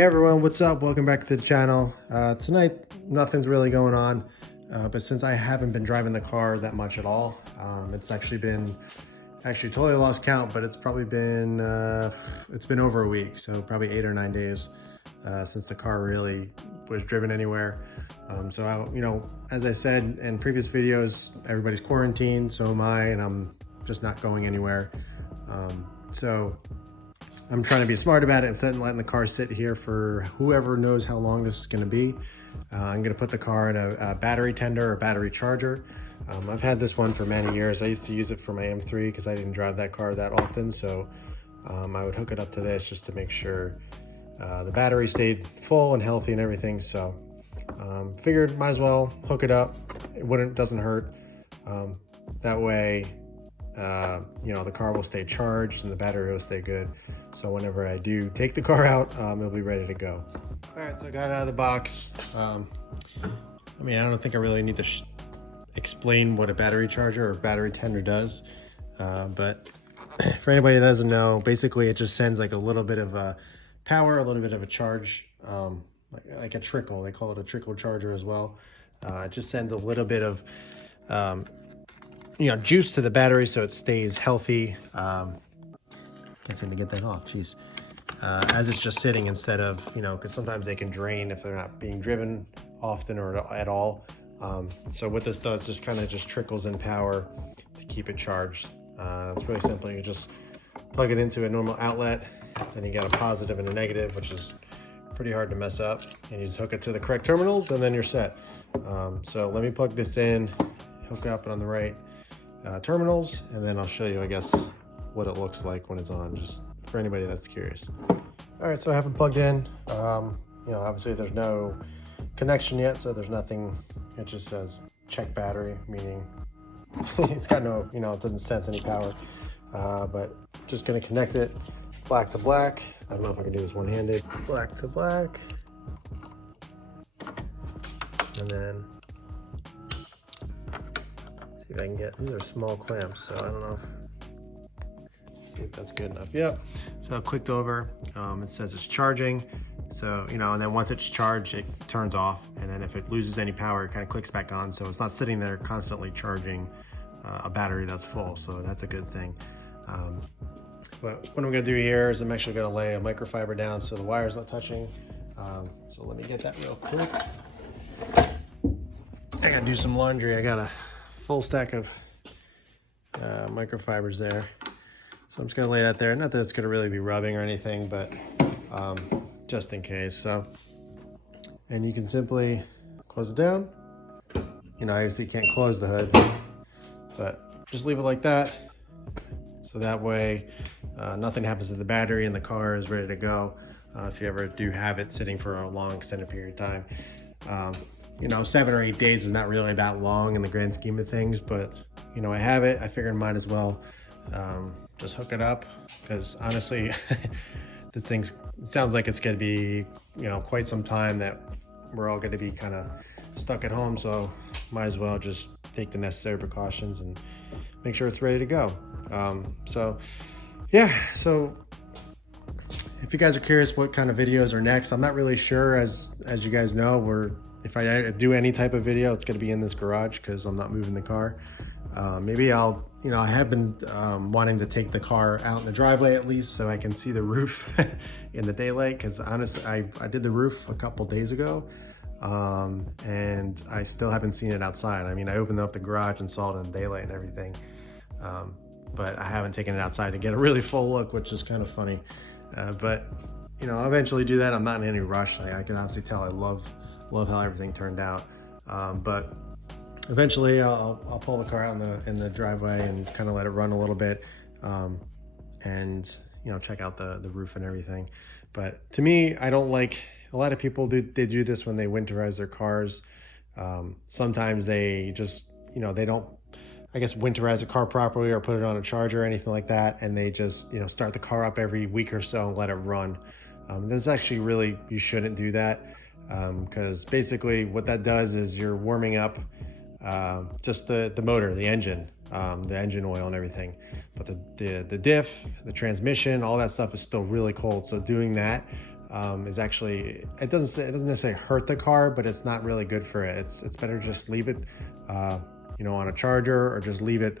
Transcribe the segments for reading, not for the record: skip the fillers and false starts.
Hey everyone, what's up? Welcome back to the channel. Tonight, nothing's really going on, but since I haven't been driving the car that much at all, it's actually totally lost count, but it's probably been, it's been over a week, so probably 8 or 9 days since the car really was driven anywhere. As I said in previous videos, everybody's quarantined, so am I, and I'm just not going anywhere. So I'm trying to be smart about it instead of letting the car sit here for whoever knows how long this is going to be. I'm going to put the car in a battery tender or battery charger. I've had this one for many years. I used to use it for my M3 because I didn't drive that car that often. So I would hook it up to this just to make sure the battery stayed full and healthy and everything. So figured might as well hook it up. It doesn't hurt. That way, the car will stay charged and the battery will stay good. So whenever I do take the car out, it'll be ready to go. All right, so I got it out of the box. I don't think I really need to explain what a battery charger or battery tender does. But for anybody that doesn't know, basically it just sends like a little bit of power, a little bit of a charge, like a trickle. They call it a trickle charger as well. It just sends a little bit of juice to the battery so it stays healthy. Can't seem to get that off, jeez. As it's just sitting instead of, because sometimes they can drain if they're not being driven often or at all. So what this does just kind of just trickles in power to keep it charged. It's really simple. You just plug it into a normal outlet, then you got a positive and a negative, which is pretty hard to mess up. And you just hook it to the correct terminals and then you're set. So let me plug this in, hook up on the right terminals, and then I'll show you, I guess, what it looks like when it's on, just for anybody that's curious. All right, so I have it plugged in. Obviously there's no connection yet, so there's nothing. It just says check battery, meaning it's got no, it doesn't sense any power. But just gonna connect it black to black. I don't know if I can do this one-handed. Black to black. And then see if I can get, these are small clamps, so I don't know see if that's good enough. Yep. So I clicked over. It says it's charging. So, and then once it's charged, it turns off. And then if it loses any power, it kind of clicks back on. So it's not sitting there constantly charging a battery that's full. So that's a good thing. But what I'm going to do here is I'm actually going to lay a microfiber down so the wire's not touching. So let me get that real quick. I got to do some laundry. I got a full stack of microfibers there. So I'm just gonna lay that there. Not that it's gonna really be rubbing or anything, but just in case. So, and you can simply close it down. Obviously you can't close the hood, but just leave it like that. So that way nothing happens to the battery and the car is ready to go. If you ever do have it sitting for a long extended period of time. 7 or 8 days is not really that long in the grand scheme of things, but I have it. I figured might as well just hook it up, because honestly the thing sounds like it's going to be quite some time that we're all going to be kind of stuck at home, so might as well just take the necessary precautions and make sure it's ready to go. So if you guys are curious what kind of videos are next, I'm not really sure. As you guys know, if I do any type of video, it's going to be in this garage because I'm not moving the car. Maybe I'll, I have been wanting to take the car out in the driveway at least so I can see the roof in the daylight, because honestly, I did the roof a couple days ago and I still haven't seen it outside. I opened up the garage and saw it in the daylight and everything, but I haven't taken it outside to get a really full look, which is kind of funny. But I'll eventually do that. I'm not in any rush. I can obviously tell I love how everything turned out, but eventually I'll pull the car out in the driveway and kind of let it run a little bit, and check out the roof and everything. But to me, I don't like, a lot of people they do this when they winterize their cars. Sometimes they just they don't, I guess, winterize a car properly or put it on a charger or anything like that, and they just start the car up every week or so and let it run. That's actually really, you shouldn't do that, because basically what that does is you're warming up just the motor, the engine oil and everything, but the diff, the transmission, all that stuff is still really cold. So doing that is actually, it doesn't necessarily hurt the car, but it's not really good for it. It's better to just leave it, you know, on a charger, or just leave it,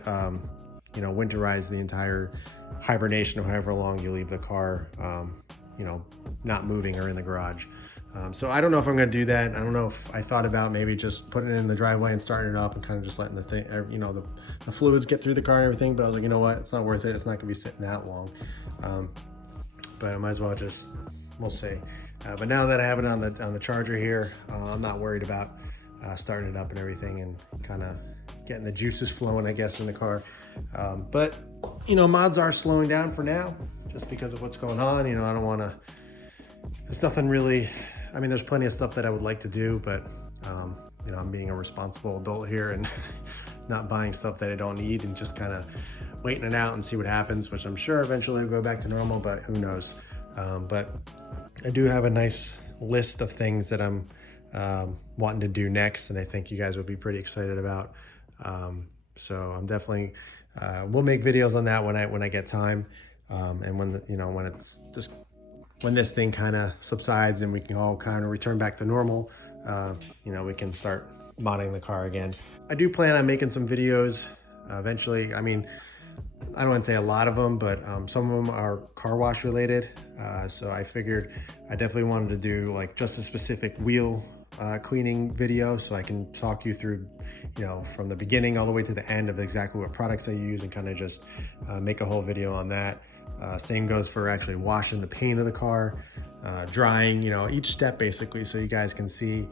you know, winterize the entire hibernation of however long you leave the car, you know, not moving or in the garage. So I don't know if I'm going to do that. I don't know if I thought about maybe just putting it in the driveway and starting it up and kind of just letting the thing, you know, the fluids get through the car and everything. But I was like, you know what, it's not worth it. It's not going to be sitting that long. But I might as well just, we'll see. But now that I have it on the charger here, I'm not worried about starting it up and everything and kind of getting the juices flowing, I guess, in the car. But, you know, mods are slowing down for now just because of what's going on. You know, I don't want to, it's nothing really, I mean, there's plenty of stuff that I would like to do, but, you know, I'm being a responsible adult here and not buying stuff that I don't need and just kind of waiting it out and see what happens, which I'm sure eventually will go back to normal, but who knows. But I do have a nice list of things that I'm wanting to do next, and I think you guys will be pretty excited about. So I'm definitely, we'll make videos on that when I get time. And when, you know, when it's just, when this thing kind of subsides and we can all kind of return back to normal, you know, we can start modding the car again. I do plan on making some videos eventually. I mean, I don't want to say a lot of them, but some of them are car wash related. So I figured I definitely wanted to do like just a specific wheel cleaning video, so I can talk you through, you know, from the beginning all the way to the end of exactly what products I use and kind of just make a whole video on that. Same goes for actually washing the paint of the car, drying, you know, each step basically, so you guys can see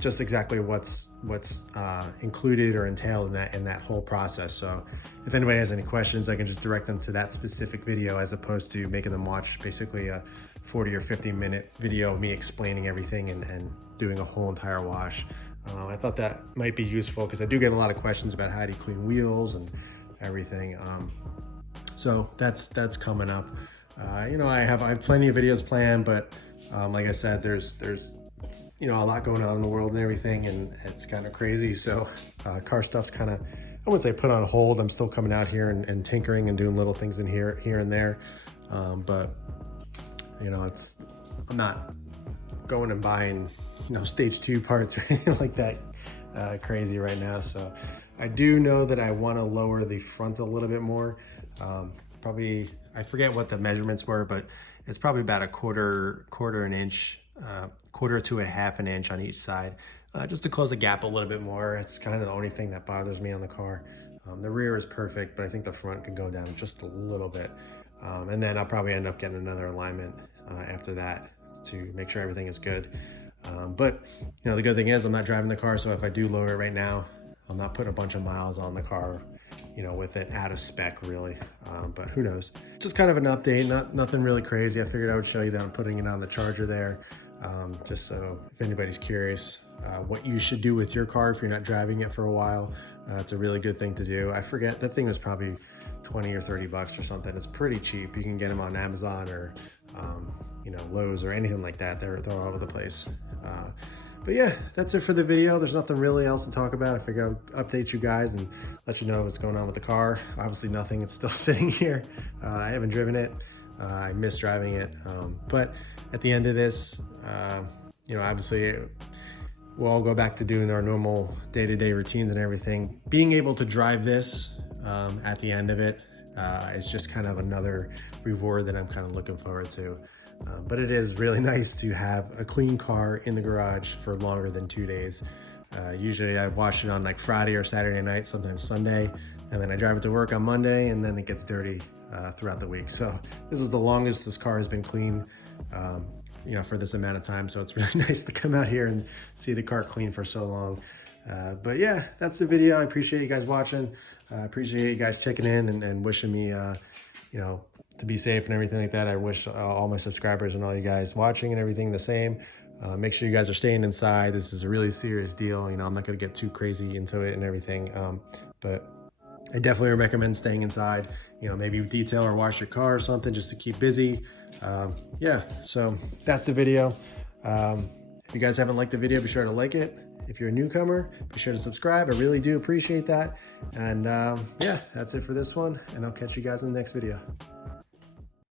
just exactly what's included or entailed in that whole process. So if anybody has any questions, I can just direct them to that specific video as opposed to making them watch basically a 40 or 50 minute video of me explaining everything and doing a whole entire wash. I thought that might be useful because I do get a lot of questions about how do you clean wheels and everything. So that's coming up. You know, I have plenty of videos planned, but like I said, there's you know, a lot going on in the world and everything, and it's kind of crazy. So car stuff's kind of, I wouldn't say put on hold. I'm still coming out here and tinkering and doing little things in here and there. But you know, I'm not going and buying, you know, stage 2 parts or anything like that crazy right now. So I do know that I want to lower the front a little bit more. Probably, I forget what the measurements were, but it's probably about a quarter an inch, quarter to a half an inch on each side, just to close the gap a little bit more. It's kind of the only thing that bothers me on the car. The rear is perfect, but I think the front could go down just a little bit. And then I'll probably end up getting another alignment after that to make sure everything is good. But you know, the good thing is I'm not driving the car, so if I do lower it right now, I'm not putting a bunch of miles on the car, you know, with it out of spec really. But who knows? Just kind of an update, nothing really crazy. I figured I would show you that I'm putting it on the charger there, just so if anybody's curious what you should do with your car if you're not driving it for a while. It's a really good thing to do. I forget, that thing was probably 20 or 30 bucks or something. It's pretty cheap. You can get them on Amazon or you know, Lowe's or anything like that. They're all over the place. But yeah, that's it for the video. There's nothing really else to talk about. I figured I'd update you guys and let you know what's going on with the car. Obviously nothing, it's still sitting here. I haven't driven it. I miss driving it. But at the end of this, you know, obviously we'll all go back to doing our normal day-to-day routines and everything. Being able to drive this at the end of it is just kind of another reward that I'm kind of looking forward to. But it is really nice to have a clean car in the garage for longer than 2 days. Usually I wash it on like Friday or Saturday night, sometimes Sunday, and then I drive it to work on Monday, and then it gets dirty throughout the week. So this is the longest this car has been clean, you know, for this amount of time. So it's really nice to come out here and see the car clean for so long. But yeah, that's the video. I appreciate you guys watching. I appreciate you guys checking in and wishing me, you know, to be safe and everything like that. I wish all my subscribers and all you guys watching and everything the same. Make sure you guys are staying inside. This is a really serious deal. You know, I'm not going to get too crazy into it and everything, but I definitely recommend staying inside. You know, maybe detail or wash your car or something just to keep busy. Yeah, so that's the video. If you guys haven't liked the video, be sure to like it. If you're a newcomer, be sure to subscribe. I really do appreciate that. And yeah, that's it for this one, and I'll catch you guys in the next video.